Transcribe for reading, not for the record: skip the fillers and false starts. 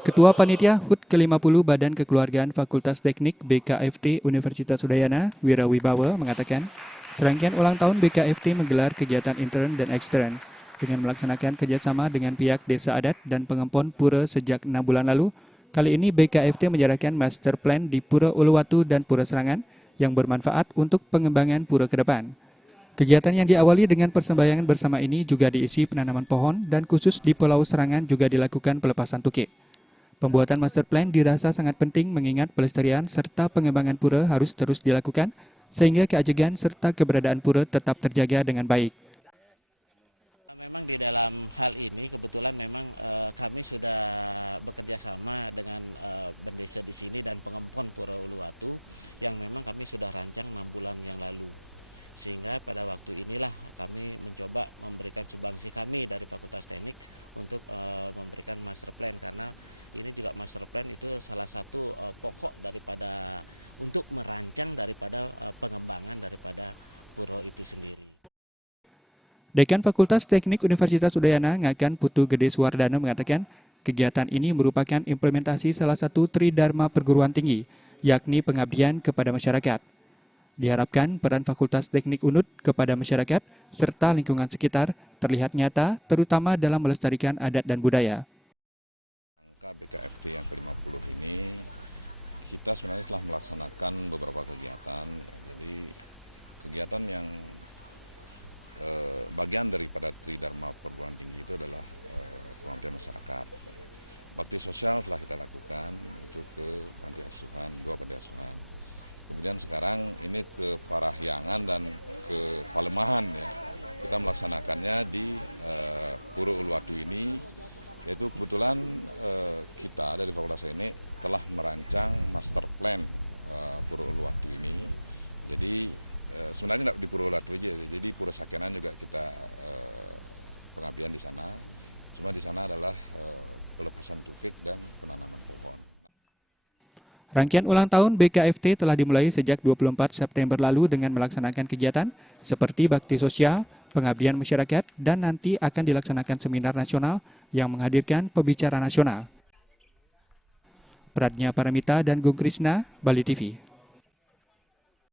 Ketua Panitia HUT ke-50 Badan Kekeluargaan Fakultas Teknik BKFT Universitas Udayana, Wira Wibawa, mengatakan, serangkaian ulang tahun BKFT menggelar kegiatan intern dan ekstern dengan melaksanakan kerjasama dengan pihak desa adat dan pengempon pura sejak 6 bulan lalu. Kali ini BKFT menjalankan master plan di Pura Uluwatu dan Pura Serangan yang bermanfaat untuk pengembangan pura ke depan. Kegiatan yang diawali dengan persembahyangan bersama ini juga diisi penanaman pohon dan khusus di Pulau Serangan juga dilakukan pelepasan tukik. Pembuatan master plan dirasa sangat penting mengingat pelestarian serta pengembangan pura harus terus dilakukan sehingga keajegan serta keberadaan pura tetap terjaga dengan baik. Memang di dalam hal ini kebetulan memang kami sudah bekerja sama dengan Bendesa di sini dan pengempon Pura Uluwatu yang memang kami sudah rancang 6 bulan yang lalu. Sehingga pada waktu inilah kami mencoba memberikan sumbangsi kami dari Fakultas Teknik untuk memberikan master plan, karena ini juga master plan itu salah satu pokok daripada untuk merancang daripada pengembangan daripada pura itu sendiri. Dekan Fakultas Teknik Universitas Udayana, Ngakan Putu Gede Suwardana mengatakan, kegiatan ini merupakan implementasi salah satu tridharma perguruan tinggi, yakni pengabdian kepada masyarakat. Diharapkan peran Fakultas Teknik UNUD kepada masyarakat serta lingkungan sekitar terlihat nyata, terutama dalam melestarikan adat dan budaya. Angka BKFT yang ke-50 ini, kita sebenarnya telah melaksanakan beberapa kegiatan. Jadi kegiatan yang bagian daripada tridharma perguruan tinggi itu adalah pengabdian masyarakat. Bakti sosial telah kita lakukan, itu ke panti asuhan, 2 panti asuhan. Kemudian sekarang ini ke Parahyangan dan ke Palemahan ya. Kita melaksanakannya di Pura Uluwatu ini, yaitu kebetulan kita dari Fakultas Teknik telah merancang master plan Pura Uluwatu ini. Jadi sebenarnya tidak di Pura Uluwatu aja, jadi Pura Sakenan juga kita pengabdian di sana. Cuma di sana adalah pelepasan tukik dan penanaman pohon. Rangkaian ulang tahun BKFT telah dimulai sejak 24 September lalu dengan melaksanakan kegiatan seperti bakti sosial, pengabdian masyarakat, dan nanti akan dilaksanakan seminar nasional yang menghadirkan pembicara nasional. Pradnya Paramita dan Gung Krisna, Bali TV.